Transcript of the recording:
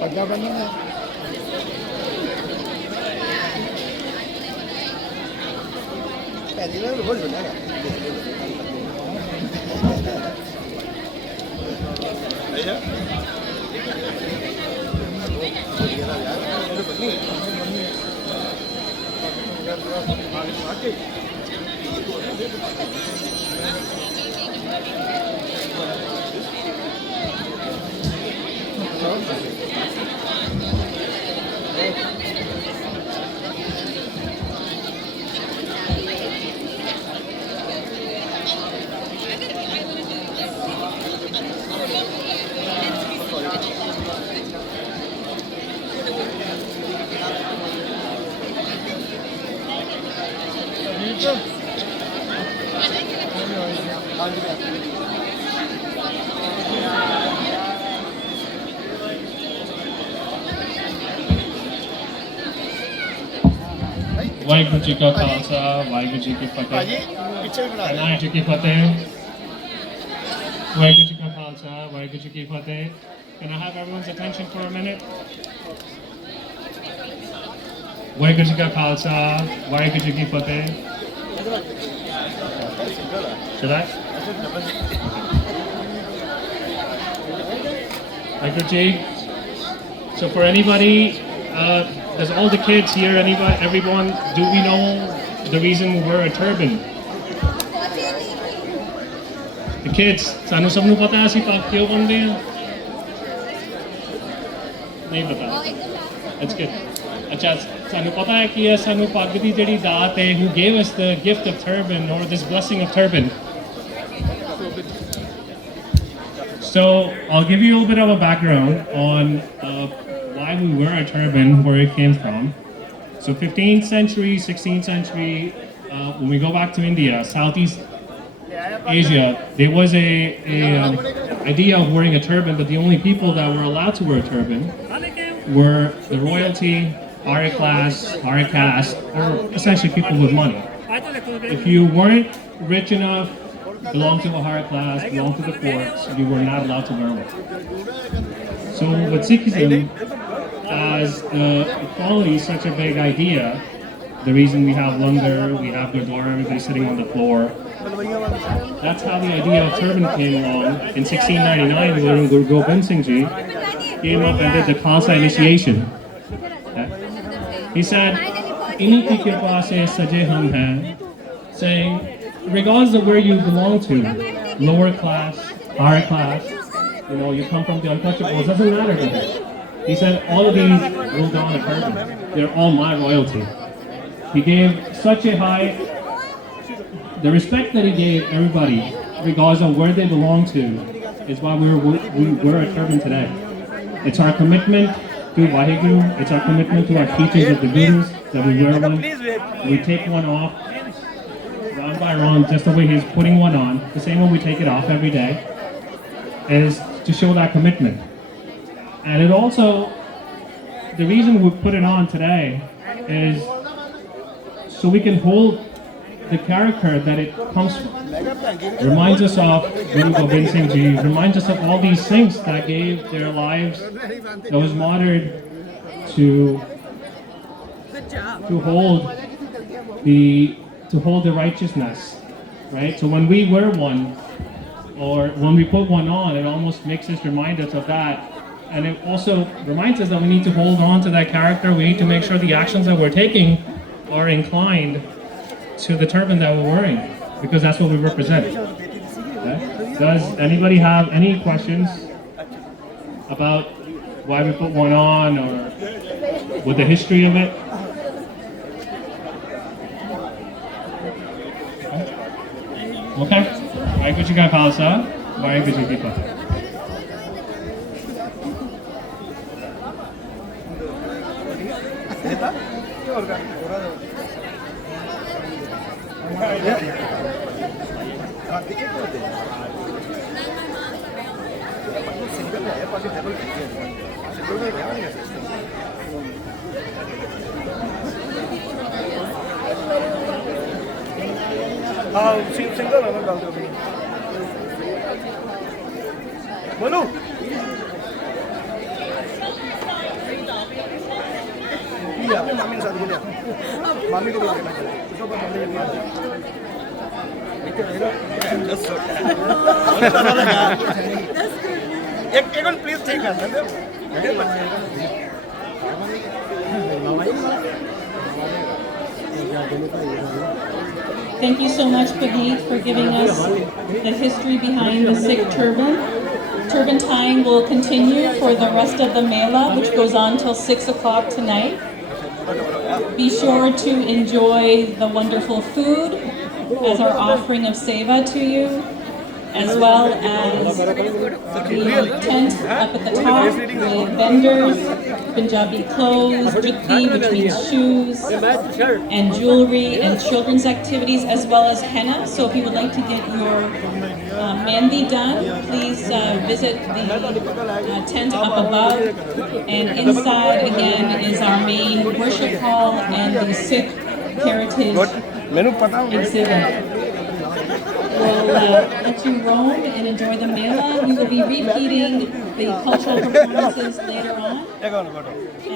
पग्गा बनी है पहली बार बोल रहा है वाहिगुरू जी का खालसा वाहिगुरू जी की फतेह नानक जी की फतेह वाहिगुरू जी का खालसा वाहिगुरू जी की फतेह. Can I have everyone's attention for a minute? Waheguru ji का खालसा वाहिगुरू जी की फतेह. Should I? Waiguru ji. So for anybody, does all the kids here, anybody, everyone, do we know the reason we wear a turban? The kids, ਸਾਨੂੰ ਸਭ ਨੂੰ ਪਤਾ ਹੈ ਅਸੀਂ ਪੱਗ ਕਿਉਂ ਬੰਨ੍ਹਦੇ ਹਾਂ? ਨਹੀਂ ਪਤਾ. That's good. ਅੱਛਾ, ਸਾਨੂੰ ਪਤਾ ਹੈ ਕਿ ਇਹ ਸਾਨੂੰ ਪੱਗ ਦੀ ਜਿਹੜੀ ਦਾਤ ਹੈ, who gave us the gift of turban or this blessing of turban. So I'll give you a little bit of a background on why we wear a turban, where it came from. So 15th century, 16th century, when we go back to India, Southeast Asia, there was a idea of wearing a turban, but the only people that were allowed to wear a turban were the royalty, higher class, higher caste, or essentially people with money. If you weren't rich enough, belonged to a higher class, belonged to the courts, you were not allowed to wear one. So with Sikhism, as equality is such a big idea, the reason we have langar, we have gurdwara, everybody sitting on the floor, that's how the idea of turban came along. In 1699, when Guru Gobind Singh Ji came up and did the Khalsa initiation. He said, "Inhi ki kripa se saje hum hain," saying, regardless of where you belong to, lower class, higher class, you come from the untouchables, doesn't matter to him. He said, all of these will don a turban. They're all my royalty. He gave such a high, the respect that he gave everybody, regardless of where they belong to, is why we wear a turban today. It's our commitment to Vaheguru, it's our commitment to our teachings of the Gurus, that we wear one. We take one off, round by round, just the way he's putting one on, the same way we take it off every day, is to show that commitment. And it also, the reason we put it on today is so we can hold the character that it comes from. Reminds us of Guru Gobind Singh Ji, reminds us of all these saints that gave their lives, that was martyred to hold the righteousness, right? So when we wear one, or when we put one on, it almost makes us remind us of that. And it also reminds us that we need to hold on to that character. We need to make sure the actions that we're taking are inclined to the turban that we're wearing, because that's what we represent. Okay? Does anybody have any questions about why we put one on, or with the history of it? Okay? Waheguਰੂ ਜੀ ਕਾ ਖਾਲਸਾ, ਵਾਹਿਗੁਰੂ ਜੀ ਕੀ ਫਤਿਹ। हाँ single है ना डाल दो बोलो मामी के साथ बोलिए मामी को बुला के उसको पर मम्मी एक प्लीज ठीक है Thank you so much, Pradeep, for giving us the history behind the Sikh turban. Turban tying will continue for the rest of the Mela, which goes on till 6 o'clock tonight. Be sure to enjoy the wonderful food as our offering of seva to you, as well as the tent up at the top with vendors, Punjabi clothes, jutti, which means shoes, and jewelry, and children's activities, as well as henna. So if you would like to get your mehndi done, please visit the tent up above. And inside, again, is our main worship hall and the Sikh heritage exhibit. We'll let you roam and enjoy the Mela. We will be repeating the cultural performances later on.